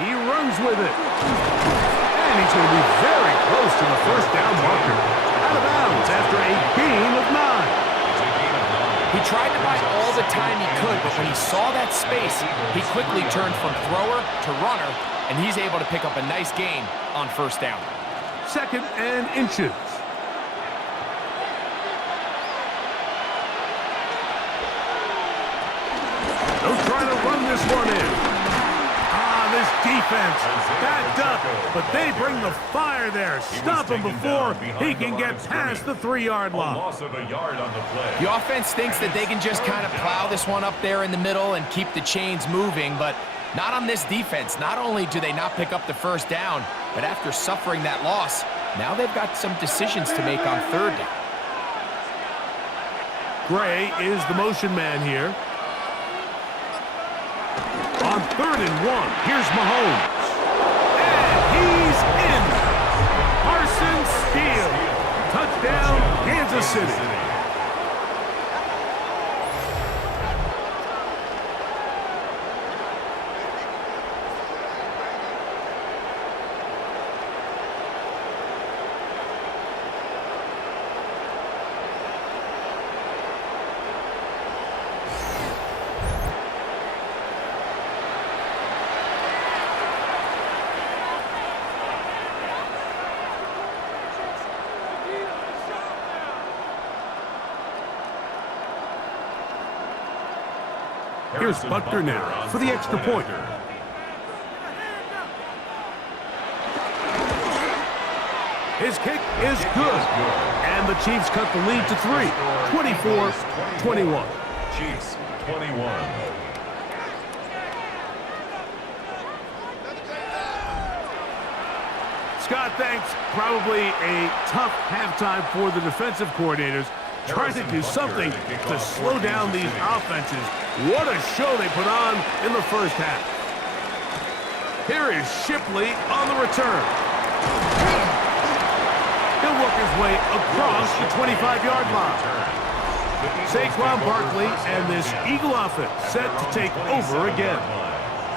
He runs with it. And he's going to be very close to the 1st down marker. Out of bounds after a gain of 9. He tried to buy all the time he could, but when he saw that space, he quickly turned from thrower to runner, and he's able to pick up a nice gain on 1st down. 2nd and inches. They'll try to run this one in. This defense backed up, but they bring the fire there. Stop him before he can get past the 3-yard line. The offense thinks that they can just kind of plow this one up there in the middle and keep the chains moving, but not on this defense. Not only do they not pick up the 1st down, but after suffering that loss, now they've got some decisions to make on 3rd down. Gray is the motion man here. On 3rd and 1, here's Mahomes. And he's in. Parsons steal. Touchdown, Kansas City. Here's Butker now for the extra point. His kick is good. And the Chiefs cut the lead to 3. 24-21. Chiefs 21. Scott, thanks. Probably a tough halftime for the defensive coordinators. Trying to do something to slow down these offenses. What a show they put on in the 1st half. Here is Shipley on the return. He'll work his way across the 25-yard line. Saquon Barkley and this Eagle offense set to take over again.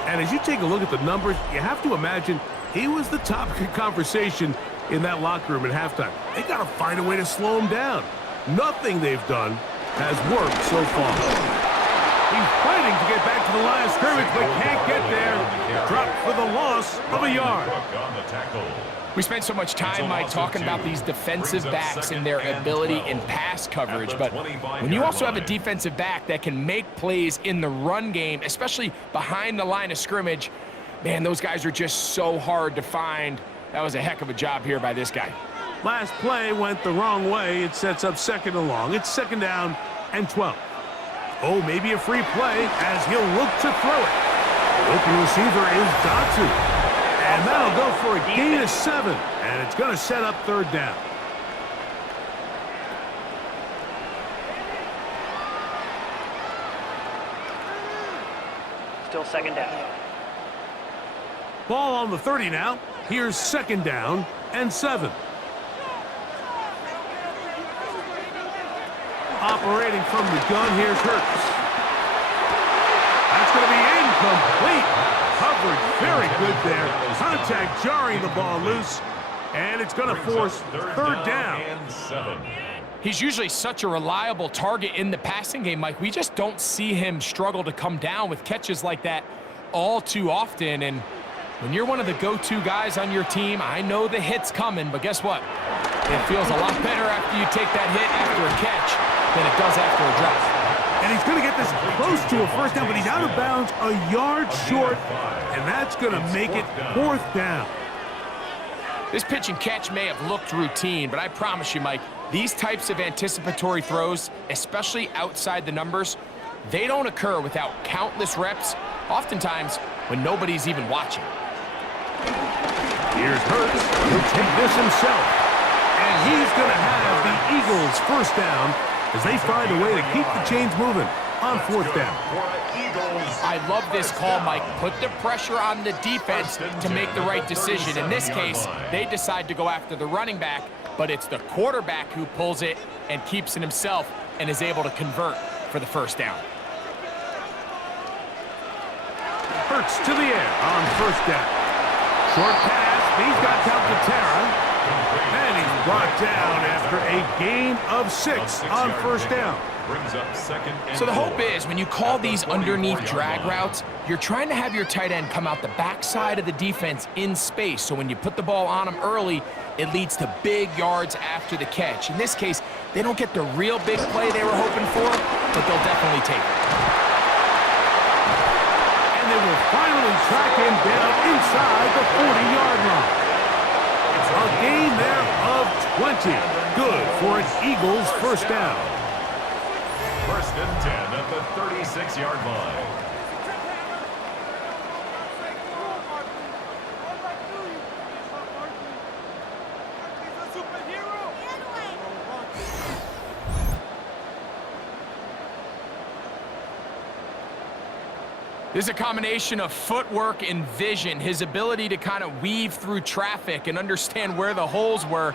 And as you take a look at the numbers, you have to imagine he was the topic of conversation in that locker room at halftime. They got to find a way to slow him down. Nothing they've done has worked so far. He's fighting to get back to the line of scrimmage, but can't get there. Dropped for the loss of a yard. We spent so much time, Mike, talking about these defensive backs and their ability in pass coverage, but when you also have a defensive back that can make plays in the run game, especially behind the line of scrimmage, man, those guys are just so hard to find. That was a heck of a job here by this guy. Last play went the wrong way. It sets up 2nd and long. It's 2nd down and 12. Oh, maybe a free play as he'll look to throw it. Open receiver is Dotson. And that'll go for a gain of 7. And it's going to set up 3rd down. Still 2nd down. Ball on the 30 now. Here's 2nd down and 7. Operating from the gun, here's Hurts. That's going to be incomplete. Coverage very good there. Contact jarring the ball loose. And it's going to force 3rd down. And 7. He's usually such a reliable target in the passing game, Mike. We just don't see him struggle to come down with catches like that all too often. And when you're one of the go-to guys on your team, I know the hit's coming, but guess what? It feels a lot better after you take that hit after a catch than it does after a drop. And he's going to get this close to a 1st down, but he's out of bounds a yard short, and that's going to make it 4th down. This pitch and catch may have looked routine, but I promise you, Mike, these types of anticipatory throws, especially outside the numbers, they don't occur without countless reps, oftentimes when nobody's even watching. Here's Hurts. He'll take this himself. And he's going to have the Eagles 1st down as they find a way to keep the chains moving on 4th down. I love this call, Mike. Put the pressure on the defense to make the right decision. In this case, they decide to go after the running back, but it's the quarterback who pulls it and keeps it himself and is able to convert for the 1st down. Hurts to the air on 1st down. Short pass. He's got Calcaterra. And he's brought down after a gain of 6 on 1st down. Brings up 2nd and So the 4. hope is when you call these underneath drag routes, you're trying to have your tight end come out the backside of the defense in space. So when you put the ball on him early, it leads to big yards after the catch. In this case, they don't get the real big play they were hoping for, but they'll definitely take it. And they will finally track him down inside the 40-yard line. A gain there of 20. Good for an Eagles 1st down. 1st and 10 at the 36-yard line. This is a combination of footwork and vision, his ability to kind of weave through traffic and understand where the holes were.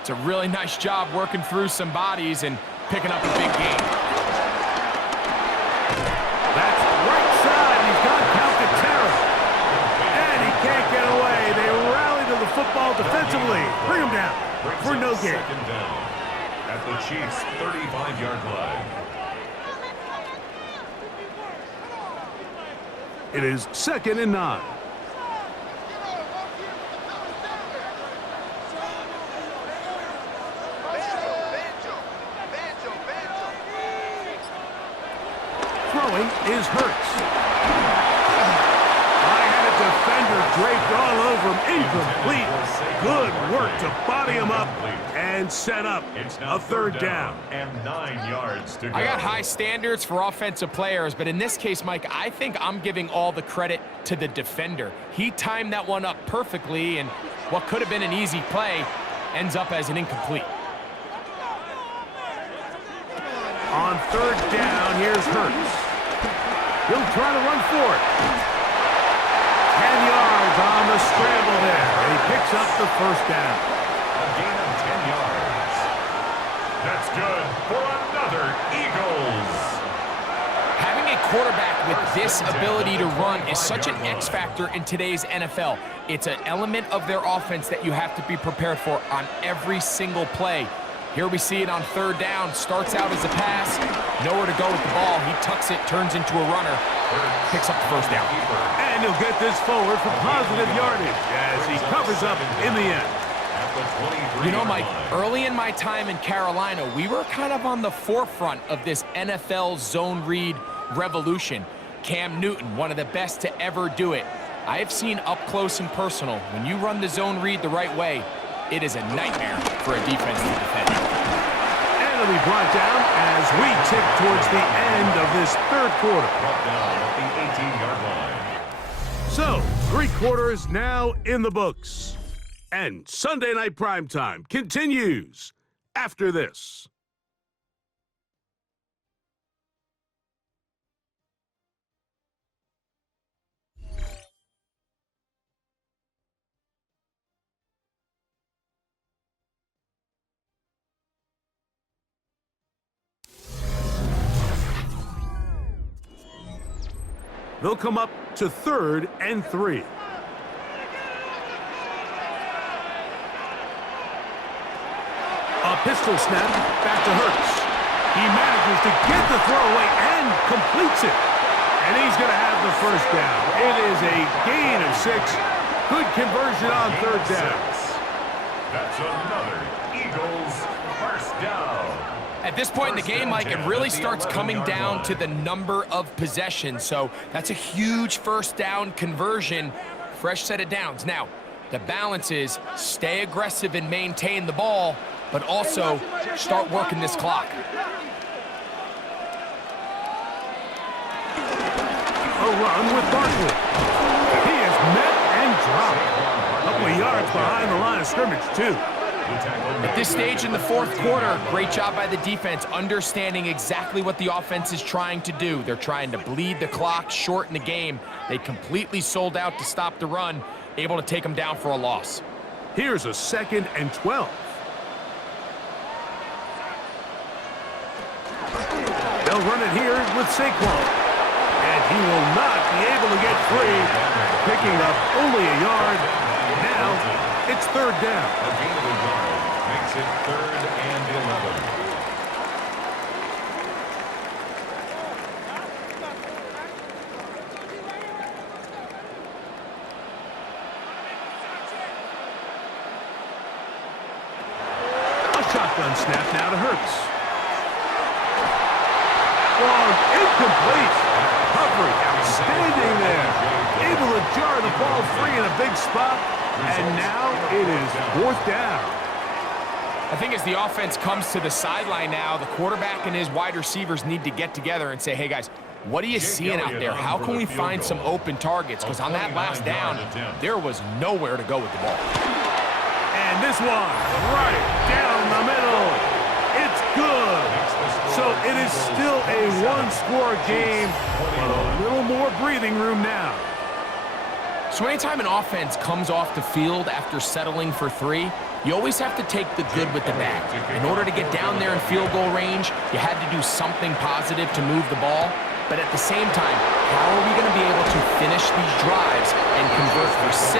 It's a really nice job working through some bodies and picking up a big gain. That's right side. He's got Calcaterra. And he can't get away. They rally to the football defensively. Bring him down for no gain. 2nd down at the Chiefs' 35-yard line. It is 2nd and 9. Throwing is Hurts. I had a defender draped all over him. Incomplete. Good work to body him up and set up a 3rd down. And 9 yards to go. I got high standards for offensive players, but in this case, Mike, I think I'm giving all the credit to the defender. He timed that one up perfectly, and what could have been an easy play ends up as an incomplete. On 3rd down, here's Hurts. He'll try to run for it. 10 yards on the scramble there, and he picks up the 1st down. A gain of 10 yards. That's good for another Eagles. Having a quarterback with this ability to run is such an X factor in today's NFL. It's an element of their offense that you have to be prepared for on every single play. Here we see it on 3rd down. Starts out as a pass. Nowhere to go with the ball. He tucks it, turns into a runner. Picks up the 1st down. And he'll get this forward for positive yardage as he covers up in the end. You know, Mike, early in my time in Carolina, we were kind of on the forefront of this NFL zone read revolution. Cam Newton, one of the best to ever do it. I have seen up close and personal, when you run the zone read the right way, it is a nightmare for a defense to defend. And it'll be brought down as we tick towards the end of this third quarter. Brought down at the 18-yard line. So, 3 quarters now in the books. And Sunday Night Primetime continues after this. They'll come up to 3rd and 3. A pistol snap back to Hurts. He manages to get the throw away and completes it. And he's going to have the first down. It is a gain of 6. Good conversion on 3rd down. That's another Eagles first down. At this point in the game, Mike, it really starts coming down to the number of possessions. So that's a huge first down conversion. Fresh set of downs. Now, the balance is stay aggressive and maintain the ball, but also start working this clock. A run with Barkley. He is met and dropped. A couple of yards behind the line of scrimmage, too. At this stage in the 4th quarter, great job by the defense, understanding exactly what the offense is trying to do. They're trying to bleed the clock, shorten the game. They completely sold out to stop the run, able to take them down for a loss. Here's a 2nd and 12. They'll run it here with Saquon. And he will not be able to get free, picking up only a yard. Now it's 3rd down. A gain of a yard makes it 3rd and 11. A shotgun snap now to Hurts. Long, incomplete. Humphrey outstanding there. Able to jar the ball free in a big spot. And now it is 4th down. I think as the offense comes to the sideline now, the quarterback and his wide receivers need to get together and say, hey, guys, what are you seeing out there? How can we find some open targets? Because on that last down, there was nowhere to go with the ball. And this one, right down the middle. It's good. So it is still a 1-score game, but a little more breathing room now. So anytime an offense comes off the field after settling for 3, you always have to take the good with the bad. In order to get down there in field goal range, you had to do something positive to move the ball. But at the same time, how are we going to be able to finish these drives and convert for 6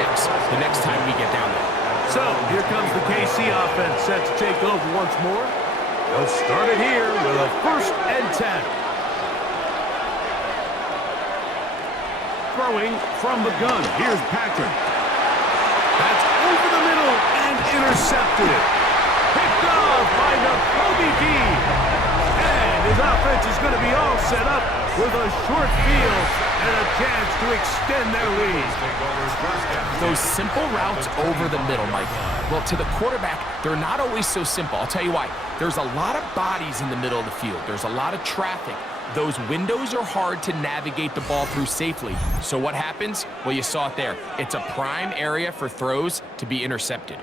the next time we get down there? So here comes the KC offense set to take over once more. They'll start it here with a 1st and 10. Throwing from the gun. Here's Patrick. That's over the middle and intercepted. Picked off by Nakobe Dean. And his offense is going to be all set up with a short field and a chance to extend their lead. Those simple routes over the middle, Mike. Well, to the quarterback, they're not always so simple. I'll tell you why. There's a lot of bodies in the middle of the field. There's a lot of traffic. Those windows are hard to navigate the ball through safely. So what happens? Well, you saw it there. It's a prime area for throws to be intercepted.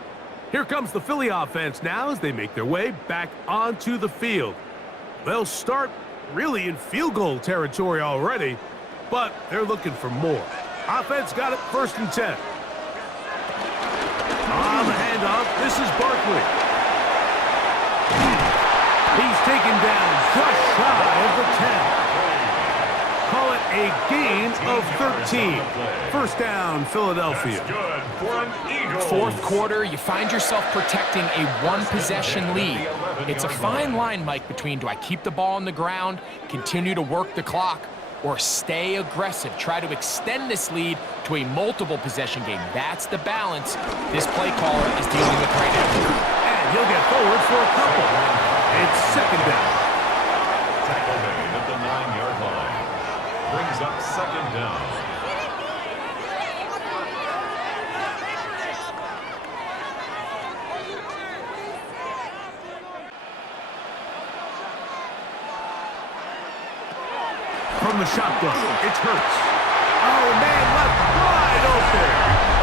Here comes the Philly offense now as they make their way back onto the field. They'll start really in field goal territory already, but they're looking for more. Offense got it 1st and 10. On the handoff, this is Barkley. He's taken down just shy of the 10. Call it a gain of 13. 1st down, Philadelphia. Good for an Eagle. 4th quarter, you find yourself protecting a 1-possession lead. It's a fine line, Mike, between do I keep the ball on the ground, continue to work the clock, or stay aggressive, try to extend this lead to a multiple possession game. That's the balance this play caller is dealing with right now. And he'll get forward for a couple. It's 2nd down. Tackle made at the 9-yard line. Brings up 2nd down. From the shotgun, it's Hurts. Oh, man, left wide open.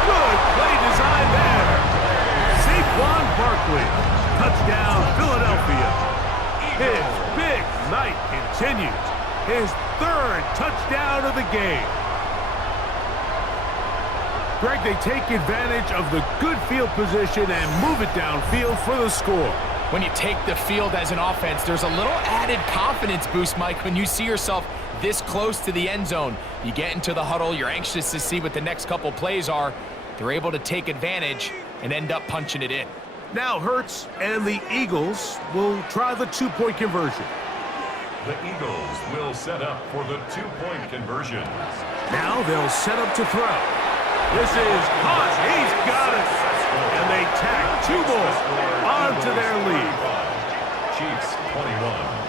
Good play design there. Saquon Barkley. Touchdown, Philadelphia. His big night continues. His third touchdown of the game. Greg, they take advantage of the good field position and move it downfield for the score. When you take the field as an offense, there's a little added confidence boost, Mike, when you see yourself this close to the end zone. You get into the huddle, you're anxious to see what the next couple plays are. They're able to take advantage and end up punching it in. Now Hurts and the Eagles will try the two-point conversion. The Eagles will set up for the two-point conversion. Now they'll set up to throw. This is caught. He's got it. And they tack two more onto their lead. Chiefs 21.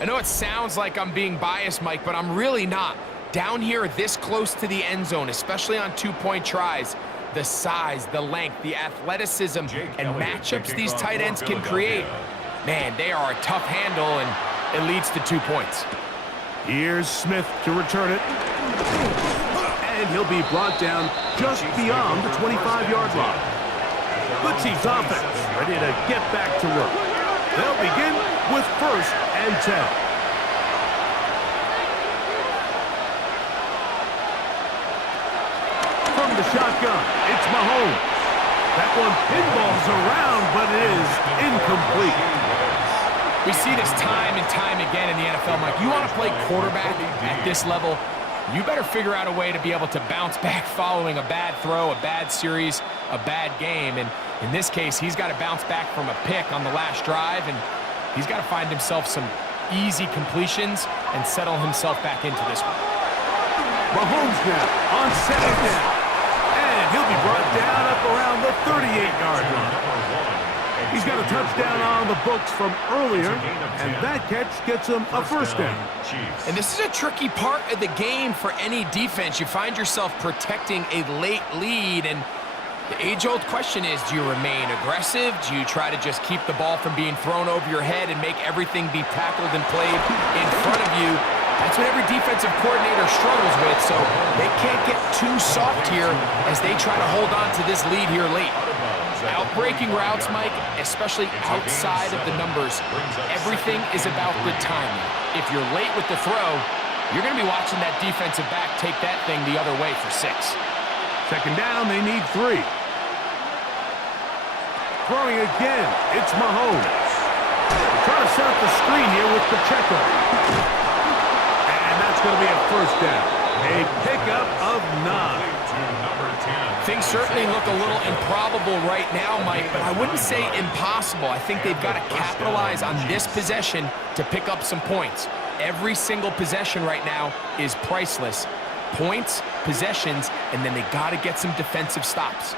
I know it sounds like I'm being biased, Mike, but I'm really not. Down here this close to the end zone, especially on two-point tries, the size, the length, the athleticism, and matchups these tight ends can create, man, they are a tough handle, and it leads to 2 points. Here's Smith to return it. And he'll be brought down just beyond the 25-yard line. The Chiefs offense ready to get back to work. They'll begin with 1st and 10. From the shotgun, it's Mahomes. That one pinballs around, but it is incomplete. We see this time and time again in the NFL, Mike. You want to play quarterback at this level, you better figure out a way to be able to bounce back following a bad throw, a bad series, a bad game. And in this case, he's got to bounce back from a pick on the last drive, and he's got to find himself some easy completions and settle himself back into this one. Mahomes now on 2nd down. And he'll be brought down up around the 38-yard line. He's got a touchdown on the books from earlier, and that catch gets him a 1st down. And this is a tricky part of the game for any defense. You find yourself protecting a late lead, and the age-old question is, do you remain aggressive? Do you try to just keep the ball from being thrown over your head and make everything be tackled and played in front of you? That's what every defensive coordinator struggles with, so they can't get too soft here as they try to hold on to this lead here late. Outbreaking routes, Mike, especially outside of the numbers, everything is about the timing. If you're late with the throw, you're going to be watching that defensive back take that thing the other way for 6. 2nd down, they need 3. Throwing again, it's Mahomes. Trying to set up the screen here with Pacheco. And that's going to be a 1st down. A pickup of 9. Things certainly look a little improbable right now, Mike, but I wouldn't say impossible. I think they've got to capitalize on this possession to pick up some points. Every single possession right now is priceless. Points, possessions, and then they got to get some defensive stops.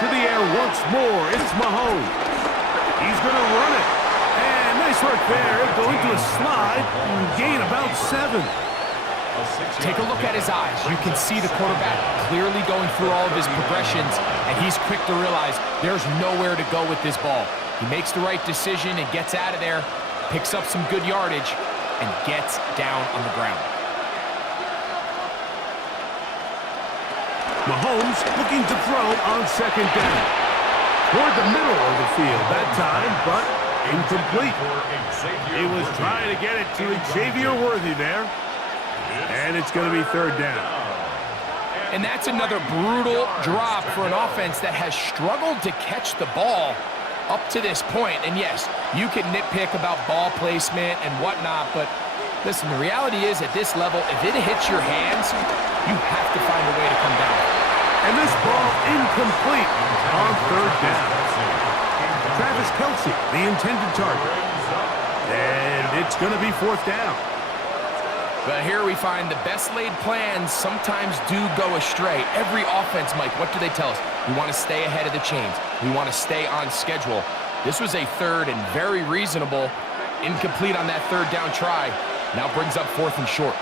To the air once more, it's Mahomes. He's going to run it. And nice work there. Go into a slide and gain about 7. Take a look at his eyes. You can see the quarterback clearly going through all of his progressions, and he's quick to realize there's nowhere to go with this ball. He makes the right decision and gets out of there, picks up some good yardage, and gets down on the ground. Mahomes looking to throw on 2nd down. Toward the middle of the field that time, but incomplete. He was trying to get it to Xavier Worthy there. And it's going to be 3rd down. And that's another brutal drop for an offense that has struggled to catch the ball up to this point. And yes, you can nitpick about ball placement and whatnot, but listen, the reality is at this level, if it hits your hands, you have to find a way to come down. And this ball incomplete on third down. Travis Kelce, the intended target. And it's going to be fourth down. But here we find the best laid plans sometimes do go astray. Every offense, Mike, what do they tell us? We want to stay ahead of the chains. We want to stay on schedule. This was a third and very reasonable. Incomplete on that third down try. Now brings up fourth and short.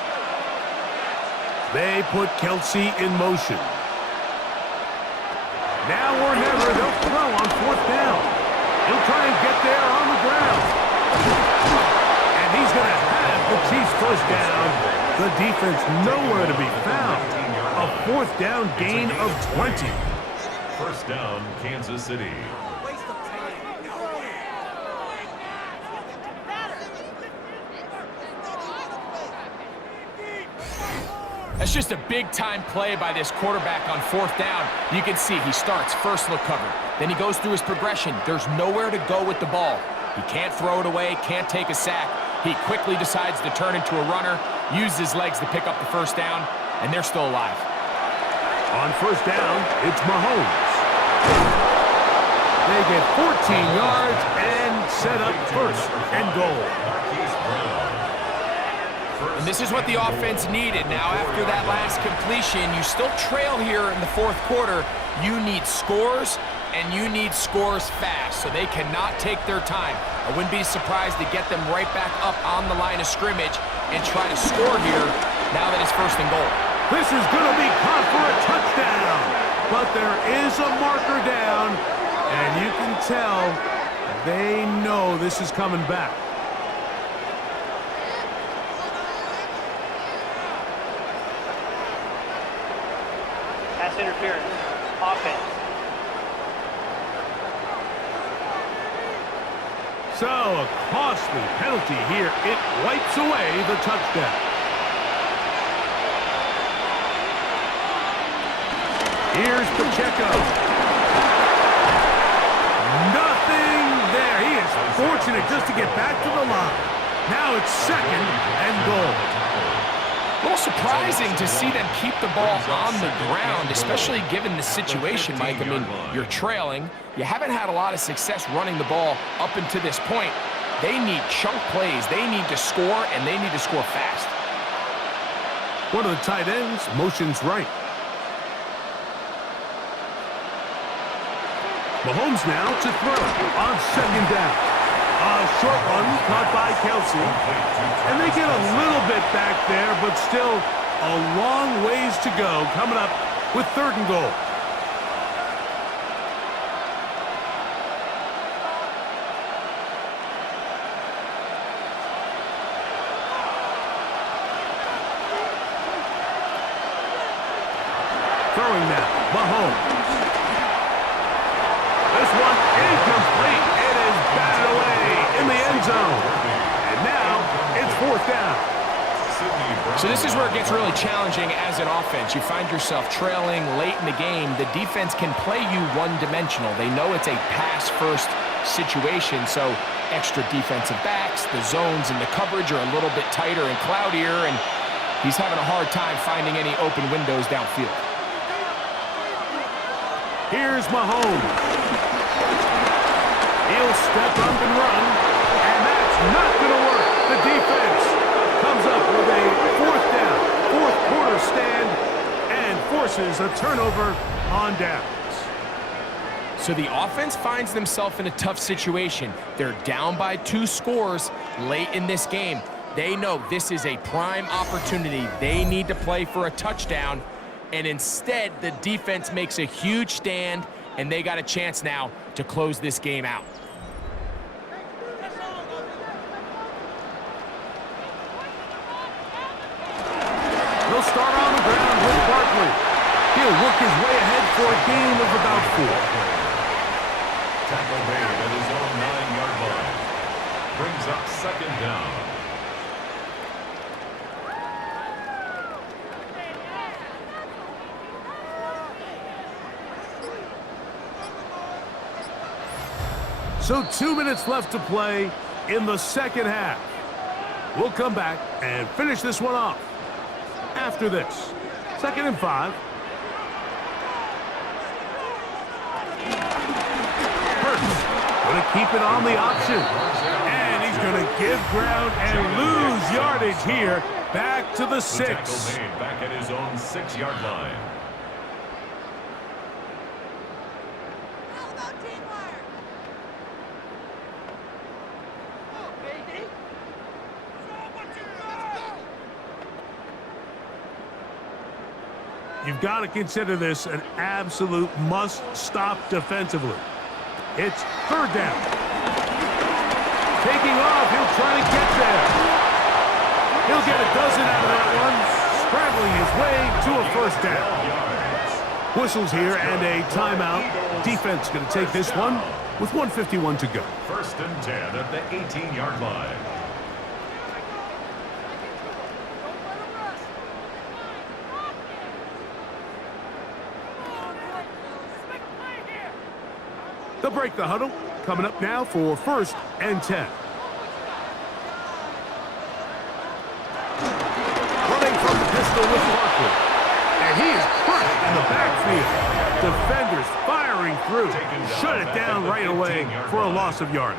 They put Kelce in motion. Now or never, they'll throw on fourth down. He'll try and get there on the ground. And he's going to have the Chiefs first down. The defense nowhere to be found. A fourth down gain of 20. First down, Kansas City. That's just a big-time play by this quarterback on fourth down. You can see he starts first look covered. Then he goes through his progression. There's nowhere to go with the ball. He can't throw it away, can't take a sack. He quickly decides to turn into a runner, use his legs to pick up the first down, and they're still alive. On first down, it's Mahomes. They get 14 yards and set up first and goal. And this is what the offense needed. Now, after that last completion, you still trail here in the fourth quarter. You need scores, and you need scores fast, so they cannot take their time. I wouldn't be surprised to get them right back up on the line of scrimmage and try to score here now that it's first and goal. This is going to be caught for a touchdown, but there is a marker down, and you can tell they know this is coming back. Pass interference. Offense. So, a costly penalty here. It wipes away the touchdown. Here's Pacheco. Nothing there. He is fortunate just to get back to the line. Now it's second and goal. A little surprising to see them keep the ball on the ground, especially given the situation, Mike. I mean, you're trailing. You haven't had a lot of success running the ball up until this point. They need chunk plays. They need to score, and they need to score fast. One of the tight ends motions right. Mahomes now to throw on second down. A short one caught by Kelce. And they get a little bit back there, but still a long ways to go coming up with third and goal. Throwing now, Mahomes. This one incomplete. It is batted away in the end zone. And now it's fourth down. So this is where it gets really challenging as an offense. You find yourself trailing late in the game. The defense can play you one-dimensional. They know it's a pass-first situation, so extra defensive backs, the zones and the coverage are a little bit tighter and cloudier, and he's having a hard time finding any open windows downfield. Here's Mahomes. He'll step up and run, and that's not going to work. The defense comes up with a fourth down, fourth quarter stand, and forces a turnover on downs. So the offense finds themselves in a tough situation. They're down by 2 scores late in this game. They know this is a prime opportunity. They need to play for a touchdown, and instead the defense makes a huge stand, and they got a chance now to close this game out. They'll start on the ground with Barkley. He'll work his way ahead for a gain of about 4. Tackle made at his own 9-yard line. Brings up second down. So 2 minutes left to play in the second half. We'll come back and finish this one off after this. 2nd and 5. Going to keep it on the option. And he's going to give ground and lose yardage here. Back to the 6. Tackle made back at his own 6-yard line. You've got to consider this an absolute must-stop defensively. It's 3rd down. Taking off, he'll try to get there. He'll get a dozen out of that one, scrambling his way to a 1st down. Whistles here and a timeout. Defense going to take this one with 1:51 to go. 1st and 10 at the 18-yard line. They'll break the huddle. Coming up now for 1st and 10. Running from the pistol with Barkley. And he is crushed in the backfield. Defenders firing through. Shut it down right away for a loss of yardage.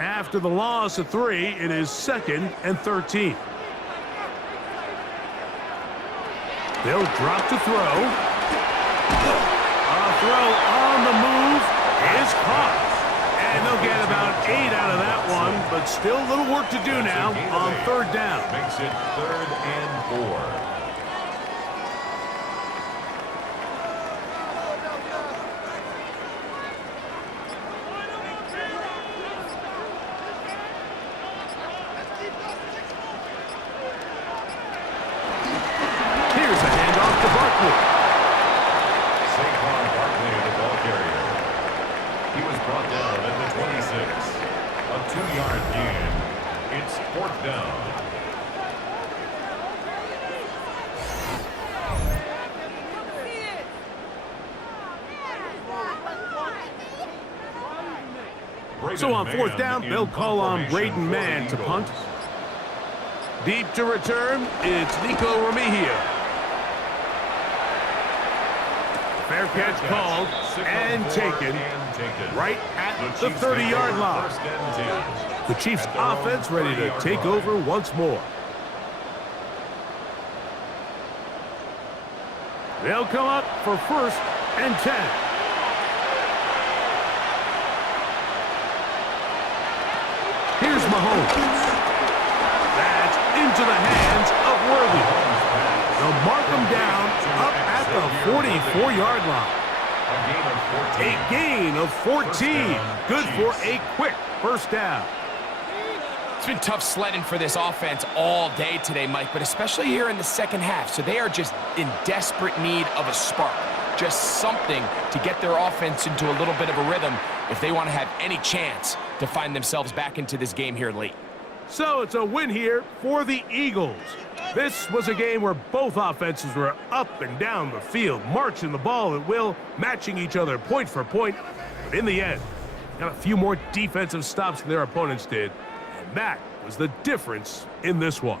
After the loss of 3, it is 2nd and 13. They'll drop to throw. A throw on the move is caught. And they'll get about 8 out of that one, but still a little work to do now on 3rd down. Makes it 3rd and 4. So on 4th down, they'll call on Braden Mann to punt. Deep to return, it's Nico Remigio. Fair catch called and taken right at the 30-yard line. The Chiefs offense ready to take over once more. They'll come up for 1st and 10. Here's Mahomes. That's into the hands of Worthy. They'll mark him down up at the 44-yard line. A gain of 14. Good for a quick 1st down. It's been tough sledding for this offense all day today, Mike, but especially here in the 2nd half. So they are just in desperate need of a spark. Just something to get their offense into a little bit of a rhythm if they want to have any chance to find themselves back into this game here late. So it's a win here for the Eagles. This was a game where both offenses were up and down the field, marching the ball at will, matching each other point for point. But in the end, got a few more defensive stops than their opponents did, and that was the difference in this one.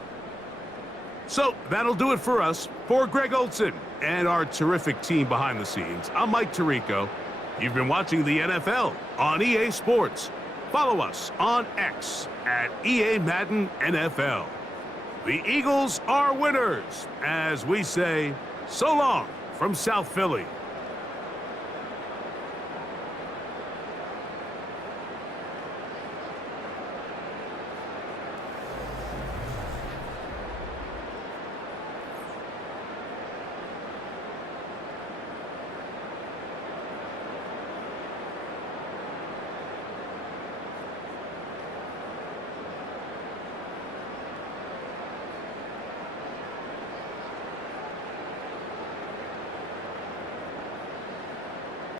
So that'll do it for us. For Greg Olson and our terrific team behind the scenes, I'm Mike Tirico. You've been watching the NFL on EA Sports. Follow us on X at EA Madden NFL. The Eagles are winners, as we say, so long from South Philly.